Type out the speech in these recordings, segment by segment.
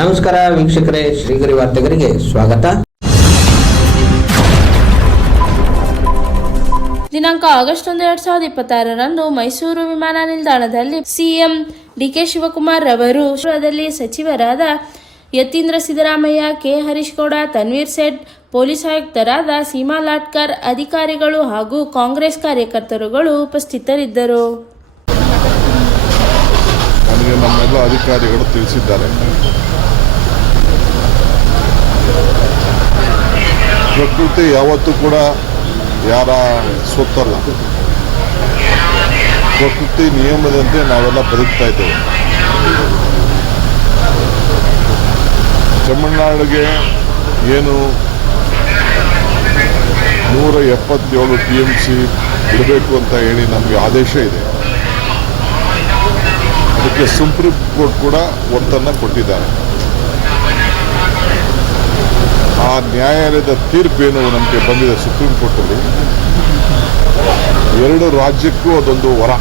ನಮಸ್ಕಾರ ವೀಕ್ಷಕರೇ, ಶ್ರೀಗರಿ ವಾರ್ತೆಗರಿಗೆ ಸ್ವಾಗತ. ದಿನಾಂಕ ಆಗಸ್ಟ್ 1, 2026ರಂದು ಮೈಸೂರು ವಿಮಾನ ನಿಲ್ದಾಣದಲ್ಲಿ ಸಿಎಂ ಡಿಕೆ ಶಿವಕುಮಾರ್ ರವರು ಸಚಿವರಾದ ಯತೀಂದ್ರ ಸಿದ್ದರಾಮಯ್ಯ, ಕೆ ಹರೀಶ್ ಗೌಡ, ತನ್ವೀರ್ ಸೇಠ್, ಪೊಲೀಸ್ ಆಯುಕ್ತರಾದ ಸೀಮಾ ಲಾಟ್ಕರ್, ಅಧಿಕಾರಿಗಳು ಹಾಗೂ ಕಾಂಗ್ರೆಸ್ ಕಾರ್ಯಕರ್ತರುಗಳು ಉಪಸ್ಥಿತರಿದ್ದರು. ನನಗೆ ನಮ್ಮೆಲ್ಲ ಅಧಿಕಾರಿಗಳು ತಿಳಿಸಿದ್ದಾರೆ, ಪ್ರಕೃತಿ ಯಾವತ್ತೂ ಕೂಡ ಯಾರ ಸ್ವತ್ತಲ್ಲ. ಪ್ರಕೃತಿ ನಿಯಮದಂತೆ ನಾವೆಲ್ಲ ಬದುಕ್ತಾ ಇದ್ದೇವೆ. ತಮಿಳುನಾಡಿಗೆ ಏನು 177 TMC ಬಿಡಬೇಕು ಅಂತ ಹೇಳಿ ನಮಗೆ ಆದೇಶ ಇದೆ. ಅದಕ್ಕೆ ಸುಪ್ರೀಂ ಕೋರ್ಟ್ ಕೂಡ ಒತ್ತನ್ನು ಕೊಟ್ಟಿದ್ದಾರೆ. ಆ ನ್ಯಾಯಾಲಯದ ತೀರ್ಪೇನು ನಮಗೆ ಬಂದಿದೆ ಸುಪ್ರೀಂ ಕೋರ್ಟಲ್ಲಿ, 2 ರಾಜ್ಯಕ್ಕೂ ಅದೊಂದು ವರ.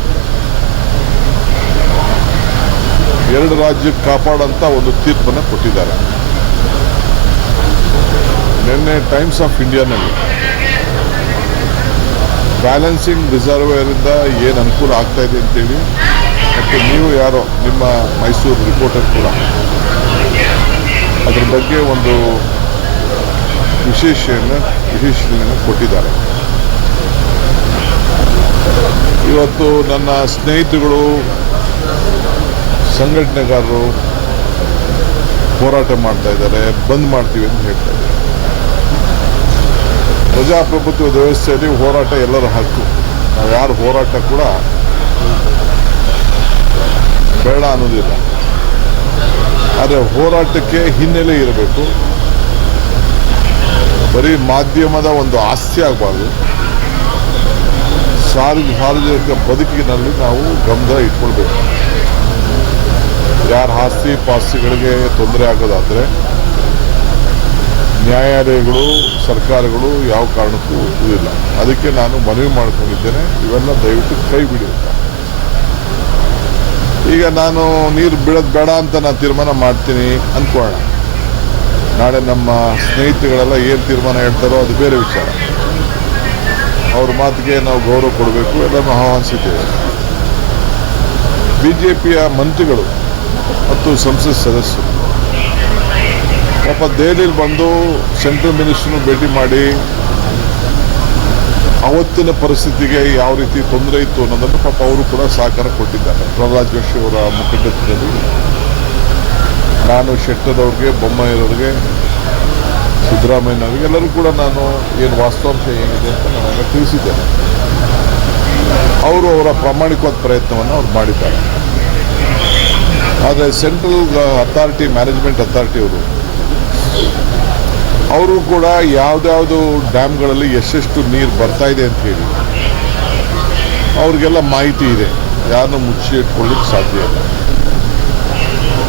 2 ರಾಜ್ಯಕ್ಕೆ ಕಾಪಾಡೋಂಥ ಒಂದು ತೀರ್ಪನ್ನು ಕೊಟ್ಟಿದ್ದಾರೆ. ನಿನ್ನೆ ಟೈಮ್ಸ್ ಆಫ್ ಇಂಡಿಯಾನಲ್ಲಿ ಬ್ಯಾಲೆನ್ಸಿಂಗ್ ರಿಸರ್ವೇರಿಂದ ಏನು ಅನುಕೂಲ ಆಗ್ತಾ ಇದೆ ಅಂತೇಳಿ, ಮತ್ತು ನೀವು ಯಾರೋ ನಿಮ್ಮ ಮೈಸೂರು ರಿಪೋರ್ಟರ್ ಕೂಡ ಅದ್ರ ಬಗ್ಗೆ ಒಂದು ವಿಶೇಷಣೆಯನ್ನು ಕೊಟ್ಟಿದ್ದಾರೆ. ಇವತ್ತು ನನ್ನ ಸ್ನೇಹಿತರುಗಳು, ಸಂಘಟನೆಗಾರರು ಹೋರಾಟ ಮಾಡ್ತಾ ಇದ್ದಾರೆ, ಬಂದ್ ಮಾಡ್ತೀವಿ ಅಂತ ಹೇಳ್ತಾ ಇದ್ದಾರೆ. ಪ್ರಜಾಪ್ರಭುತ್ವ ವ್ಯವಸ್ಥೆಯಲ್ಲಿ ಹೋರಾಟ ಎಲ್ಲರ ಹಕ್ಕು. ನಾವು ಯಾರು ಹೋರಾಟ ಕೂಡ ಬೇಡ ಅನ್ನೋದಿಲ್ಲ. ಆದರೆ ಹೋರಾಟಕ್ಕೆ ಹಿನ್ನೆಲೆ ಇರಬೇಕು. ಬರೀ ಮಾಧ್ಯಮದ ಒಂದು ಆಸ್ತಿ ಆಗಬಾರ್ದು. ಸಾರ್ವಜನಿಕ ಬದುಕಿನಲ್ಲಿ ನಾವು ಗಮನ ಇಟ್ಕೊಳ್ಬೇಕು. ಯಾರ ಆಸ್ತಿ ಪಾಸ್ತಿಗಳಿಗೆ ತೊಂದರೆ ಆಗೋದಾದರೆ ನ್ಯಾಯಾಲಯಗಳು, ಸರ್ಕಾರಗಳು ಯಾವ ಕಾರಣಕ್ಕೂ ಒಪ್ಪುವುದಿಲ್ಲ. ಅದಕ್ಕೆ ನಾನು ಮನವಿ ಮಾಡ್ಕೊಂಡಿದ್ದೇನೆ, ಇವೆಲ್ಲ ದಯವಿಟ್ಟು ಕೈ ಬಿಡಿ ಅಂತ. ಈಗ ನಾನು ನೀರು ಬಿಡೋದು ಬೇಡ ಅಂತ ನಾನು ತೀರ್ಮಾನ ಮಾಡ್ತೀನಿ ಅಂದ್ಕೊಳ್ಳೋಣ. ನಾಳೆ ನಮ್ಮ ಸ್ನೇಹಿತರುಗಳೆಲ್ಲ ಏನು ತೀರ್ಮಾನ ಹೇಳ್ತಾರೋ ಅದು ಬೇರೆ ವಿಚಾರ. ಅವ್ರ ಮಾತಿಗೆ ನಾವು ಗೌರವ ಕೊಡಬೇಕು, ಎಲ್ಲನೂ ಆಹ್ವಾನಿಸಿದ್ದೇವೆ. BJPಯ ಮಂತ್ರಿಗಳು ಮತ್ತು ಸಂಸತ್ ಸದಸ್ಯರು ಪಾಪ ದೆಹಲಿಯಲ್ಲಿ ಬಂದು ಸೆಂಟ್ರಲ್ ಮಿನಿಸ್ಟರ್ನು ಭೇಟಿ ಮಾಡಿ ಅವತ್ತಿನ ಪರಿಸ್ಥಿತಿಗೆ ಯಾವ ರೀತಿ ತೊಂದರೆ ಇತ್ತು ಅನ್ನೋದನ್ನು ಪಾಪ ಅವರು ಕೂಡ ಸಹಕಾರ ಕೊಟ್ಟಿದ್ದಾರೆ. ಪ್ರಹ್ಲಾದ್ ಜೋಶಿ ಅವರ ಮುಖಂಡತ್ವದಲ್ಲಿ ನಾನು ಶೆಟ್ಟರ್ವ್ರಿಗೆ, ಬೊಮ್ಮಾಯಿರವ್ರಿಗೆ, ಸಿದ್ದರಾಮಯ್ಯನವ್ರಿಗೆ ಎಲ್ಲರೂ ಕೂಡ ನಾನು ಏನು ವಾಸ್ತವಾಂಶ ಏನಿದೆ ಅಂತ ನಾನೆಲ್ಲ ತಿಳಿಸಿದ್ದೇನೆ. ಅವರು ಅವರ ಪ್ರಾಮಾಣಿಕವಾದ ಪ್ರಯತ್ನವನ್ನು ಅವ್ರು ಮಾಡಿದ್ದಾರೆ. ಆದರೆ ಸೆಂಟ್ರಲ್ ಅಥಾರಿಟಿ, ಮ್ಯಾನೇಜ್ಮೆಂಟ್ ಅಥಾರಿಟಿ ಅವರು ಕೂಡ ಯಾವುದ್ಯಾವುದು ಡ್ಯಾಮ್ಗಳಲ್ಲಿ ಎಷ್ಟೆಷ್ಟು ನೀರು ಬರ್ತಾ ಇದೆ ಅಂತ ಹೇಳಿ ಅವ್ರಿಗೆಲ್ಲ ಮಾಹಿತಿ ಇದೆ. ಯಾರನ್ನೂ ಮುಚ್ಚಿ ಇಟ್ಕೊಳ್ಳಿಕ್ಕೆ ಸಾಧ್ಯ ಇಲ್ಲ.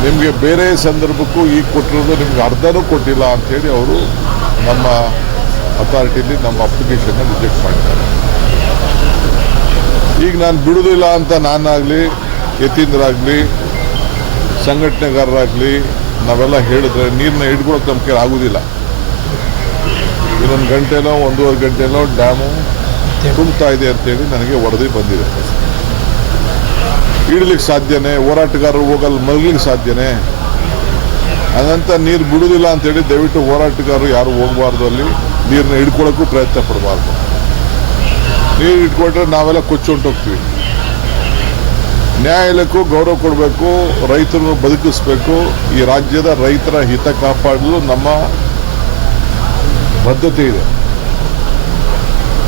ನಿಮಗೆ ಬೇರೆ ಸಂದರ್ಭಕ್ಕೂ ಈಗ ಕೊಟ್ಟಿರೋದು ನಿಮ್ಗೆ ಅರ್ಧನೂ ಕೊಟ್ಟಿಲ್ಲ ಅಂಥೇಳಿ ಅವರು ನಮ್ಮ ಅಥಾರಿಟಿಲಿ ನಮ್ಮ ಅಪ್ಲಿಕೇಶನ್ನ ರಿಜೆಕ್ಟ್ ಮಾಡಿದ್ದಾರೆ. ಈಗ ನಾನು ಬಿಡುವುದಿಲ್ಲ ಅಂತ ನಾನಾಗಲಿ, ಯತೀಂದ್ರ ಆಗಲಿ, ಸಂಘಟನೆಗಾರರಾಗಲಿ ನಾವೆಲ್ಲ ಹೇಳಿದ್ರೆ ನೀರನ್ನ ಹಿಡ್ಕೊಳಕ್ಕೆ ನಮ್ಮ ಕೈಲಿ ಆಗೋದಿಲ್ಲ. ಇನ್ನೊಂದು ಗಂಟೆನೋ 1.5 ಗಂಟೆನೋ ಡ್ಯಾಮು ತುಂಬ್ತಾ ಇದೆ ಅಂತೇಳಿ ನನಗೆ ವರದಿ ಬಂದಿದೆ. ಇಡಲಿಕ್ಕೆ ಸಾಧ್ಯನೇ? ಹೋರಾಟಗಾರರು ಹೋಗಲ್ಲಿ ಮಲಗಲಿಕ್ಕೆ ಸಾಧ್ಯನೇ? ಹಾಗಂತ ನೀರು ಬಿಡುವುದಿಲ್ಲ ಅಂತೇಳಿ ದಯವಿಟ್ಟು ಹೋರಾಟಗಾರರು ಯಾರು ಹೋಗಬಾರ್ದು, ಅಲ್ಲಿ ನೀರನ್ನ ಹಿಡ್ಕೊಳ್ಳೋಕ್ಕೂ ಪ್ರಯತ್ನ ಪಡಬಾರ್ದು. ನೀರು ಇಟ್ಕೊಂಡ್ರೆ ನಾವೆಲ್ಲ ಕೊಚ್ಚೊಂಟೋಗ್ತೀವಿ. ನ್ಯಾಯಾಲಯಕ್ಕೂ ಗೌರವ ಕೊಡಬೇಕು, ರೈತರನ್ನು ಬದುಕಿಸ್ಬೇಕು. ಈ ರಾಜ್ಯದ ರೈತರ ಹಿತ ಕಾಪಾಡಲು ನಮ್ಮ ಬದ್ಧತೆ ಇದೆ.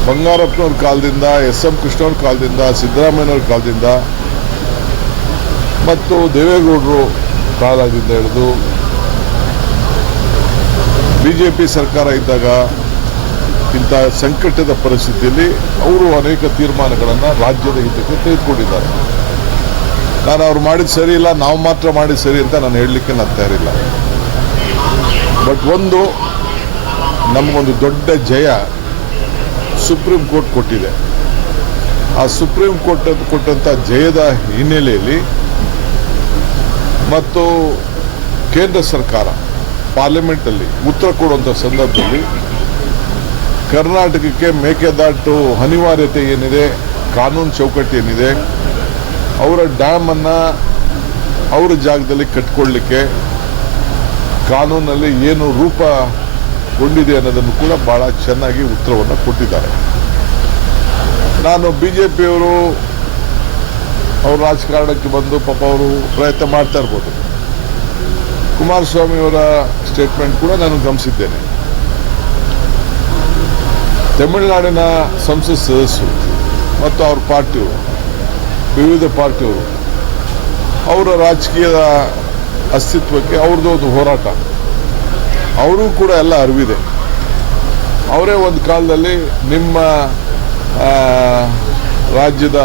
ಬಂಗಾರಪ್ಪನವ್ರ ಕಾಲದಿಂದ, SM ಕೃಷ್ಣವ್ರ ಕಾಲದಿಂದ, ಸಿದ್ದರಾಮಯ್ಯನವ್ರ ಕಾಲದಿಂದ ಮತ್ತು ದೇವೇಗೌಡರು ಕಾಲದಿಂದ ಹಿಡಿದು BJP ಸರ್ಕಾರ ಇದ್ದಾಗ ಇಂಥ ಸಂಕಟದ ಪರಿಸ್ಥಿತಿಯಲ್ಲಿ ಅವರು ಅನೇಕ ತೀರ್ಮಾನಗಳನ್ನು ರಾಜ್ಯದ ಹಿತಕ್ಕೆ ತೆಗೆದುಕೊಂಡಿದ್ದಾರೆ. ನಾನು ಅವ್ರು ಮಾಡಿದ ಸರಿ ಇಲ್ಲ, ನಾವು ಮಾತ್ರ ಮಾಡಿದ ಸರಿ ಅಂತ ನಾನು ಹೇಳಲಿಕ್ಕೆ ನಾನು ತಯಾರಿಲ್ಲ. ಬಟ್ ಒಂದು ನಮಗೊಂದು ದೊಡ್ಡ ಜಯ ಸುಪ್ರೀಂ ಕೋರ್ಟ್ ಕೊಟ್ಟಿದೆ. ಆ ಸುಪ್ರೀಂ ಕೋರ್ಟ್ ಕೊಟ್ಟಂಥ ಜಯದ ಹಿನ್ನೆಲೆಯಲ್ಲಿ ಮತ್ತು ಕೇಂದ್ರ ಸರ್ಕಾರ ಪಾರ್ಲಿಮೆಂಟಲ್ಲಿ ಉತ್ತರ ಕೊಡುವಂಥ ಸಂದರ್ಭದಲ್ಲಿ ಕರ್ನಾಟಕಕ್ಕೆ ಮೇಕೆದಾಟು ಅನಿವಾರ್ಯತೆ ಏನಿದೆ, ಕಾನೂನು ಚೌಕಟ್ಟು ಏನಿದೆ, ಅವರ ಡ್ಯಾಮನ್ನು ಅವರ ಜಾಗದಲ್ಲಿ ಕಟ್ಕೊಳ್ಳಿಕ್ಕೆ ಕಾನೂನಲ್ಲಿ ಏನು ರೂಪಗೊಂಡಿದೆ ಅನ್ನೋದನ್ನು ಕೂಡ ಭಾಳ ಚೆನ್ನಾಗಿ ಉತ್ತರವನ್ನು ಕೊಟ್ಟಿದ್ದಾರೆ. ನಾನು BJPಯವರು ಅವ್ರ ರಾಜಕಾರಣಕ್ಕೆ ಬಂದು ಪಾಪ ಅವರು ಪ್ರಯತ್ನ ಮಾಡ್ತಾ ಇರ್ಬೋದು. ಕುಮಾರಸ್ವಾಮಿಯವರ ಸ್ಟೇಟ್ಮೆಂಟ್ ಕೂಡ ನಾನು ಗಮನಿಸಿದ್ದೇನೆ. ತಮಿಳುನಾಡಿನ ಸಂಸತ್ ಸದಸ್ಯರು ಮತ್ತು ಅವ್ರ ಪಾರ್ಟಿಯವರು, ವಿವಿಧ ಪಾರ್ಟಿಯವರು, ಅವರ ರಾಜಕೀಯದ ಅಸ್ತಿತ್ವಕ್ಕೆ ಅವ್ರದ್ದು ಒಂದು ಹೋರಾಟ, ಅವರು ಕೂಡ ಎಲ್ಲ ಅರಿವಿದೆ. ಅವರೇ ಒಂದು ಕಾಲದಲ್ಲಿ ನಿಮ್ಮ ರಾಜ್ಯದ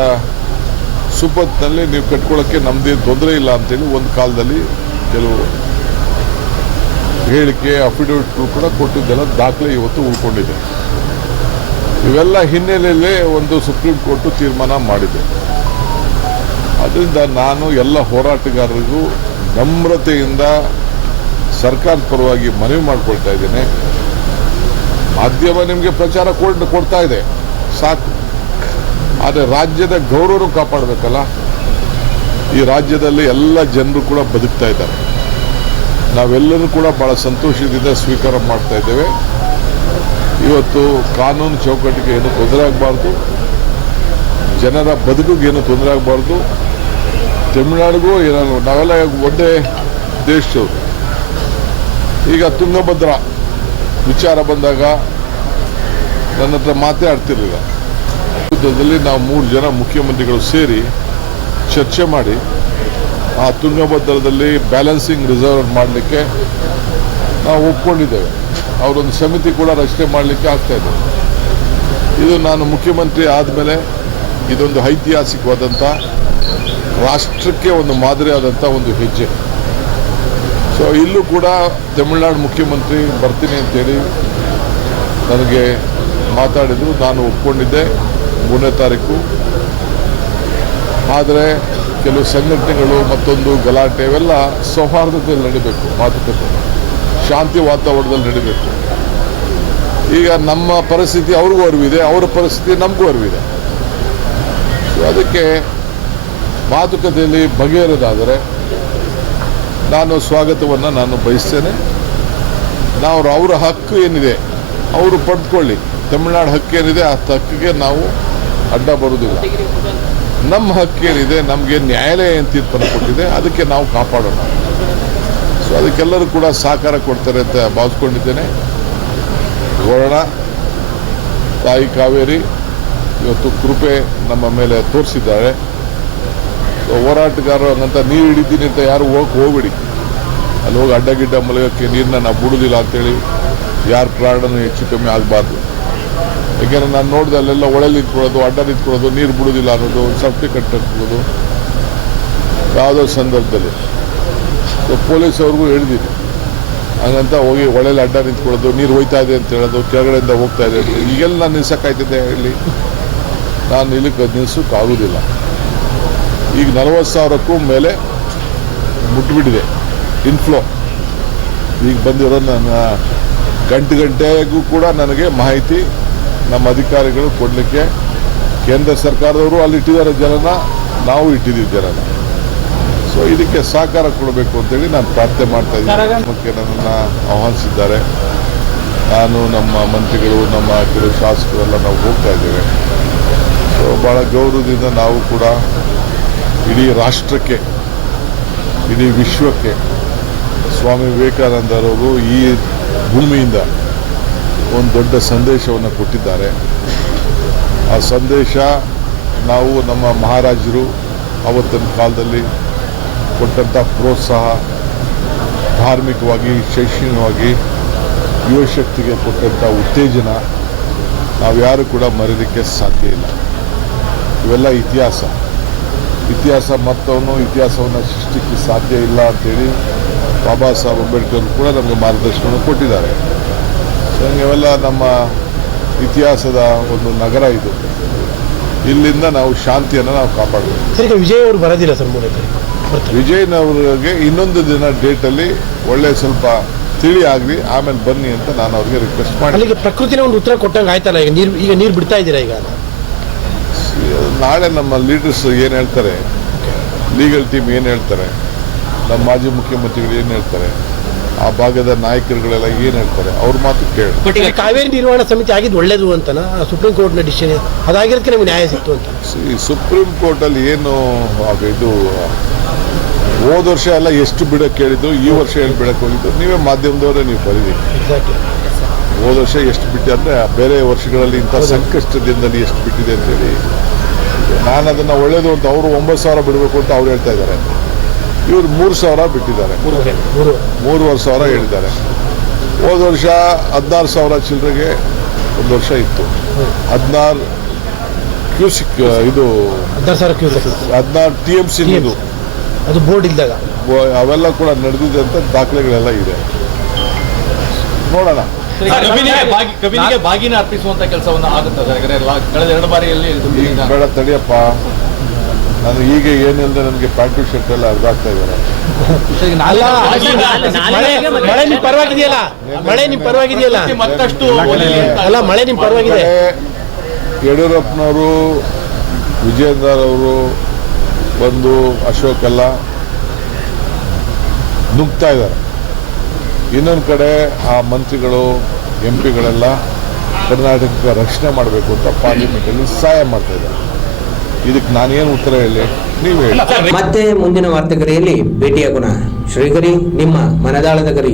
ಸುಪತ್ನಲ್ಲಿ ನೀವು ಕಟ್ಕೊಳ್ಳೋಕ್ಕೆ ನಮ್ಮದೇನು ತೊಂದರೆ ಇಲ್ಲ ಅಂತೇಳಿ ಒಂದು ಕಾಲದಲ್ಲಿ ಕೆಲವು ಹೇಳಿಕೆ, ಅಫಿಡವಿಟ್ಗಳು ಕೂಡ ಕೊಟ್ಟಿದ್ದೆಲ್ಲ ದಾಖಲೆ ಇವತ್ತು ಉಳ್ಕೊಂಡಿದೆ. ಇವೆಲ್ಲ ಹಿನ್ನೆಲೆಯಲ್ಲೇ ಒಂದು ಸುಪ್ರೀಂ ಕೋರ್ಟು ತೀರ್ಮಾನ ಮಾಡಿದೆ. ಅದರಿಂದ ನಾನು ಎಲ್ಲ ಹೋರಾಟಗಾರರಿಗೂ ನಮ್ರತೆಯಿಂದ ಸರ್ಕಾರದ ಪರವಾಗಿ ಮನವಿ ಮಾಡಿಕೊಳ್ತಾ ಇದ್ದೇನೆ. ಮಾಧ್ಯಮ ನಿಮಗೆ ಪ್ರಚಾರ ಕೊಡ್ತಾ ಇದೆ, ಸಾಕು. ಆದರೆ ರಾಜ್ಯದ ಗೌರವನೂ ಕಾಪಾಡಬೇಕಲ್ಲ. ಈ ರಾಜ್ಯದಲ್ಲಿ ಎಲ್ಲ ಜನರು ಕೂಡ ಬದುಕ್ತಾ ಇದ್ದಾರೆ. ನಾವೆಲ್ಲರೂ ಕೂಡ ಭಾಳ ಸಂತೋಷದಿಂದ ಸ್ವೀಕಾರ ಮಾಡ್ತಾ ಇದ್ದೇವೆ. ಇವತ್ತು ಕಾನೂನು ಚೌಕಟ್ಟಿಗೆ ಏನು ತೊಂದರೆ ಆಗಬಾರ್ದು, ಜನರ ಬದುಕಿಗೆ ಏನು ತೊಂದರೆ ಆಗಬಾರ್ದು. ತಮಿಳುನಾಡಿಗೂ ಏನೋ ನಾವೆಲ್ಲ ಒಂದೇ ದೇಶದವರು. ಈಗ ತುಂಗಭದ್ರಾ ವಿಚಾರ ಬಂದಾಗ ನನ್ನ ಹತ್ರ ಮಾತೇ ಆಡ್ತಿರಲಿಲ್ಲ. ಯುದ್ಧದಲ್ಲಿ ನಾವು 3 ಜನ ಮುಖ್ಯಮಂತ್ರಿಗಳು ಸೇರಿ ಚರ್ಚೆ ಮಾಡಿ ಆ ತುಂಗಭದ್ರದಲ್ಲಿ ಬ್ಯಾಲೆನ್ಸಿಂಗ್ ರಿಸರ್ವ್ ಮಾಡಲಿಕ್ಕೆ ನಾವು ಒಪ್ಕೊಂಡಿದ್ದೇವೆ. ಅವರೊಂದು ಸಮಿತಿ ಕೂಡ ರಚನೆ ಮಾಡಲಿಕ್ಕೆ ಆಗ್ತಾ ಇದೆ. ಇದು ನಾನು ಮುಖ್ಯಮಂತ್ರಿ ಆದಮೇಲೆ ಇದೊಂದು ಐತಿಹಾಸಿಕವಾದಂಥ, ರಾಷ್ಟ್ರಕ್ಕೆ ಒಂದು ಮಾದರಿಯಾದಂಥ ಒಂದು ಹೆಜ್ಜೆ. ಸೊ ಇಲ್ಲೂ ಕೂಡ ತಮಿಳುನಾಡು ಮುಖ್ಯಮಂತ್ರಿ ಬರ್ತೀನಿ ಅಂತೇಳಿ ನನಗೆ ಮಾತಾಡಿದರು. ನಾನು ಒಪ್ಕೊಂಡಿದ್ದೆ 3ನೇ ತಾರೀಕು. ಆದರೆ ಕೆಲವು ಸಂಘಟನೆಗಳು ಮತ್ತೊಂದು ಗಲಾಟೆ ಇವೆಲ್ಲ ಸೌಹಾರ್ದತೆಯಲ್ಲಿ ನಡೀಬೇಕು, ಮಾತುಕತೆ ಶಾಂತಿ ವಾತಾವರಣದಲ್ಲಿ ನಡೀಬೇಕು. ಈಗ ನಮ್ಮ ಪರಿಸ್ಥಿತಿ ಅವ್ರಿಗೂ ಅರಿವಿದೆ, ಅವರ ಪರಿಸ್ಥಿತಿ ನಮಗೂ ಅರಿವಿದೆ. ಸೊ ಅದಕ್ಕೆ ಮಾತುಕತೆಯಲ್ಲಿ ಬಗೆಹರಿದಾದರೆ ನಾನು ಸ್ವಾಗತವನ್ನು ನಾನು ಬಯಸ್ತೇನೆ. ನಾವು ಅವರ ಹಕ್ಕು ಏನಿದೆ ಅವರು ಪಡೆದುಕೊಳ್ಳಿ. ತಮಿಳುನಾಡು ಹಕ್ಕೇನಿದೆ ಆ ಹಕ್ಕಿಗೆ ನಾವು ಅಡ್ಡ ಬರುವುದಿಲ್ಲ. ನಮ್ಮ ಹಕ್ಕೇನಿದೆ, ನಮಗೆ ನ್ಯಾಯಾಲಯ ಏನು ತೀರ್ಪನ್ನು ಕೊಟ್ಟಿದೆ ಅದಕ್ಕೆ ನಾವು ಕಾಪಾಡೋಣ. ಸೊ ಅದಕ್ಕೆಲ್ಲರೂ ಕೂಡ ಸಹಕಾರ ಕೊಡ್ತಾರೆ ಅಂತ ಭಾವಿಸ್ಕೊಂಡಿದ್ದೇನೆ. ನೋಡೋಣ. ತಾಯಿ ಕಾವೇರಿ ಇವತ್ತು ಕೃಪೆ ನಮ್ಮ ಮೇಲೆ ತೋರಿಸಿದ್ದಾರೆ. ಹೋರಾಟಗಾರರು ಹಂಗಂತ ನೀರು ಹಿಡಿತೀನಿ ಅಂತ ಯಾರು ಹೋಗ್ಬೇಡಿ. ಅಲ್ಲಿ ಹೋಗಿ ಅಡ್ಡಗಿಡ್ಡ ಮಲಗಕ್ಕೆ ನೀರನ್ನ ನಾವು ಬಿಡುವುದಿಲ್ಲ ಅಂತೇಳಿ ಯಾರ ಪ್ರಾಣನೂ ಹೆಚ್ಚು ಕಮ್ಮಿ ಆಗಬಾರ್ದು. ಯಾಕೆಂದರೆ ನಾನು ನೋಡಿದೆ ಅಲ್ಲೆಲ್ಲ ಒಳಗೆ ನಿಂತ್ಕೊಳ್ಳೋದು, ಅಡ್ಡ ನಿಂತ್ಕೊಳ್ಳೋದು, ನೀರು ಬಿಡುವುದಿಲ್ಲ ಅನ್ನೋದು, ಸಫ್ಟಿ ಕಟ್ಟೋದು ಯಾವುದೋ ಸಂದರ್ಭದಲ್ಲಿ. ಸೊ ಪೊಲೀಸವ್ರಿಗೂ ಹೇಳಿದ್ದೀನಿ, ಹಂಗಂತ ಹೋಗಿ ಒಳ್ಳೆಯಲ್ಲಿ ಅಡ್ಡ ನಿಂತ್ಕೊಳ್ಳೋದು, ನೀರು ಹೋಯ್ತಾ ಇದೆ ಅಂತ ಹೇಳೋದು, ಕೆಳಗಡೆಯಿಂದ ಹೋಗ್ತಾ ಇದೆ. ಈಗೆಲ್ಲ ನಾನು ನಿಲ್ಸೋಕ್ಕಾಯ್ತಿದ್ದೆ ಹೇಳಿ? ನಾನು ನಿಲ್ಲಕ್ಕೆ ನಿಲ್ಸೋಕ್ಕಾಗೋದಿಲ್ಲ. ಈಗ 40,000ಕ್ಕೂ ಮೇಲೆ ಮುಟ್ಬಿಟ್ಟಿದೆ ಇನ್ಫ್ಲೋ. ಈಗ ಬಂದಿರೋ ನನ್ನ ಗಂಟೆಗೂ ಕೂಡ ನನಗೆ ಮಾಹಿತಿ ನಮ್ಮ ಅಧಿಕಾರಿಗಳು ಕೊಡಲಿಕ್ಕೆ, ಕೇಂದ್ರ ಸರ್ಕಾರದವರು ಅಲ್ಲಿ ಇಟ್ಟಿದ್ದಾರೆ ಜನನ, ನಾವು ಇಟ್ಟಿದ್ದೀವಿ ಜನನ. ಸೊ ಇದಕ್ಕೆ ಸಹಕಾರ ಕೊಡಬೇಕು ಅಂತೇಳಿ ನಾನು ಪ್ರಾರ್ಥನೆ ಮಾಡ್ತಾ ಇದ್ದೀನಿ. ನನ್ನನ್ನು ಆಹ್ವಾನಿಸಿದ್ದಾರೆ. ನಾನು, ನಮ್ಮ ಮಂತ್ರಿಗಳು, ನಮ್ಮ ಕೆಲವು ಶಾಸಕರೆಲ್ಲ ನಾವು ಹೋಗ್ತಾ ಇದ್ದೇವೆ. ಸೊ ಭಾಳ ಗೌರವದಿಂದ ನಾವು ಕೂಡ ಇಡೀ ರಾಷ್ಟ್ರಕ್ಕೆ, ಇಡೀ ವಿಶ್ವಕ್ಕೆ ಸ್ವಾಮಿ ವಿವೇಕಾನಂದರವರು ಈ ಭೂಮಿಯಿಂದ ಒಂದು ದೊಡ್ಡ ಸಂದೇಶವನ್ನು ಕೊಟ್ಟಿದ್ದಾರೆ. ಆ ಸಂದೇಶ ನಾವು ನಮ್ಮ ಮಹಾರಾಜರು ಆವತ್ತಿನ ಕಾಲದಲ್ಲಿ ಕೊಟ್ಟಂಥ ಪ್ರೋತ್ಸಾಹ, ಧಾರ್ಮಿಕವಾಗಿ, ಶೈಕ್ಷಣಿಕವಾಗಿ ಯುವಶಕ್ತಿಗೆ ಕೊಟ್ಟಂಥ ಉತ್ತೇಜನ ನಾವ್ಯಾರು ಕೂಡ ಮರೀಲಿಕ್ಕೆ ಸಾಧ್ಯ ಇಲ್ಲ. ಇವೆಲ್ಲ ಇತಿಹಾಸ ಮತ್ತವನು ಇತಿಹಾಸವನ್ನು ಸೃಷ್ಟಿಕ್ಕೆ ಸಾಧ್ಯ ಇಲ್ಲ ಅಂತೇಳಿ ಬಾಬಾ ಸಾಹೇಬ್ ಅಂಬೇಡ್ಕರ್ ಕೂಡ ನಮಗೆ ಮಾರ್ಗದರ್ಶನವನ್ನು ಕೊಟ್ಟಿದ್ದಾರೆ. ಸೊ ಇವೆಲ್ಲ ನಮ್ಮ ಇತಿಹಾಸದ ಒಂದು ನಗರ ಇದು. ಇಲ್ಲಿಂದ ನಾವು ಶಾಂತಿಯನ್ನು ನಾವು ಕಾಪಾಡಬೇಕು. ಸರ್, ಈಗ ವಿಜಯ್ ಅವರು ಬರೋದಿಲ್ಲ ಸರ್ 3ನೇ ತಾರೀಕು. ವಿಜಯ್ನವ್ರಿಗೆ ಇನ್ನೊಂದು ದಿನ ಡೇಟಲ್ಲಿ ಒಳ್ಳೆ ಸ್ವಲ್ಪ ತಿಳಿ ಆಗಲಿ ಆಮೇಲೆ ಬನ್ನಿ ಅಂತ ನಾನು ಅವ್ರಿಗೆ ರಿಕ್ವೆಸ್ಟ್ ಮಾಡಿ. ಅಲ್ಲಿಗೆ ಪ್ರಕೃತಿನ ಒಂದು ಉತ್ತರ ಕೊಟ್ಟಂಗೆ ಆಯ್ತಲ್ಲ, ಈಗ ನೀರು ಬಿಡ್ತಾ ಇದ್ದೀರಾ ಈಗ? ನಾಳೆ ನಮ್ಮ ಲೀಡರ್ಸ್ ಏನು ಹೇಳ್ತಾರೆ, ಲೀಗಲ್ ಟೀಮ್ ಏನು ಹೇಳ್ತಾರೆ, ನಮ್ಮ ಮಾಜಿ ಮುಖ್ಯಮಂತ್ರಿಗಳು ಏನು ಹೇಳ್ತಾರೆ, ಆ ಭಾಗದ ನಾಯಕರುಗಳೆಲ್ಲ ಏನು ಹೇಳ್ತಾರೆ, ಅವ್ರ ಮಾತು ಕೇಳಿ. ಕಾವೇರಿ ನಿರ್ವಹಣಾ ಸಮಿತಿ ಆಗಿದ್ದು ಒಳ್ಳೇದು ಅಂತನ ಸುಪ್ರೀಂ ಕೋರ್ಟ್ನ ಡಿಸಿಷನ್ ಅದಾಗಿರೋದಕ್ಕೆ ನಮಗೆ ನ್ಯಾಯ ಸಿಕ್ತು ಅಂತ. ಸುಪ್ರೀಂ ಕೋರ್ಟಲ್ಲಿ ಏನು ಇದು ಹೋದ ವರ್ಷ ಎಲ್ಲ ಎಷ್ಟು ಬಿಡಕ್ಕೆ ಹೇಳಿದ್ರು, ಈ ವರ್ಷ ಏನು ಬಿಡಕ್ಕೆ ಹೋಗಿದ್ದು ನೀವೇ ಮಾಧ್ಯಮದವರೇ ನೀವು ಬರೀರಿ. ಎಕ್ಸಾಕ್ಟ್ಲಿ ಹೋದ ವರ್ಷ ಎಷ್ಟು ಬಿಟ್ಟೆ ಅಂದರೆ ಬೇರೆ ವರ್ಷಗಳಲ್ಲಿ ಇಂಥ ಸಂಕಷ್ಟದಿಂದಲೇ ಎಷ್ಟು ಬಿಟ್ಟಿದೆ ಅಂತೇಳಿ ನಾನು ಅದನ್ನು ಒಳ್ಳೇದು ಅಂತ ಅವರು 9,000 ಬಿಡಬೇಕು ಅಂತ ಅವ್ರು ಹೇಳ್ತಾ ಇದ್ದಾರೆ. ಇವರು 3,000 ಬಿಟ್ಟಿದ್ದಾರೆ, 3,500 ಹೇಳಿದ್ದಾರೆ. ಹೋದ ವರ್ಷ 16,000 ಚಿಲ್ಲರೆಗೆ ಒಂದು ವರ್ಷ ಇತ್ತು. 16 ಕ್ಯೂಸಿಕ್ ಇದು 16,000 ಕ್ಯೂಸೆಕ್ 16 TMC ಇದು ಅದು ಬೋರ್ಡ್ ಇದ್ದಾಗ ಅವೆಲ್ಲ ಕೂಡ ನಡೆದಿದೆ ಅಂತ ದಾಖಲೆಗಳೆಲ್ಲ ಇದೆ. ನೋಡೋಣ. ಕಬಿನಿಗೆ ಬಾಗಿನ ಅರ್ಪಿಸುವಂತ ಕೆಲಸವನ್ನು ಆಗುತ್ತದೆ ಕಳೆದ 2 ಬಾರಿಯಲ್ಲಿ. ಈಗ ಬೇಡ ತಡಿಯಪ್ಪ, ನಾನು ಈಗ ಏನಿಲ್ಲದೆ ನನಗೆ ಪ್ಯಾಂಟು ಶರ್ಟ್ ಎಲ್ಲ ಅರ್ಧ ಆಗ್ತಾ ಇದ್ದಾರೆ. ಮಳೆ ನಿಮ್ ಪರವಾಗಿದೆಯಲ್ಲ, ಮಳೆ ನಿಮ್ ಪರವಾಗಿದೆಯಲ್ಲ, ಮತ್ತಷ್ಟು ಅಲ್ಲ ಮಳೆ ನಿಮ್ ಪರವಾಗಿದೆ. ಯಡಿಯೂರಪ್ಪನವರು, ವಿಜಯೇಂದ್ರ ಅವರು ಬಂದು ಅಶೋಕ್ ಎಲ್ಲ ನುಗ್ತಾ ಇದ್ದಾರೆ. ಇನ್ನೊಂದು ಕಡೆ ಆ ಮಂತ್ರಿಗಳು MP-ಗಳೆಲ್ಲ ಕರ್ನಾಟಕಕ್ಕೆ ರಕ್ಷಣೆ ಮಾಡಬೇಕು ಅಂತ ಪಾರ್ಲಿಮೆಂಟಲ್ಲಿ ಸಹಾಯ ಮಾಡ್ತಾ ಇದ್ದಾರೆ. ಇದಕ್ಕೆ ನಾನೇನು ಉತ್ತರ ಹೇಳಿ, ನೀವು ಹೇಳಿ. ಮತ್ತೆ ಮುಂದಿನ ವಾರ್ತೆಗರಿಯಲ್ಲಿ ಭೇಟಿಯಾಗೋಣ. ಶ್ರೀಗರಿ, ನಿಮ್ಮ ಮನದಾಳದ ಗರಿ.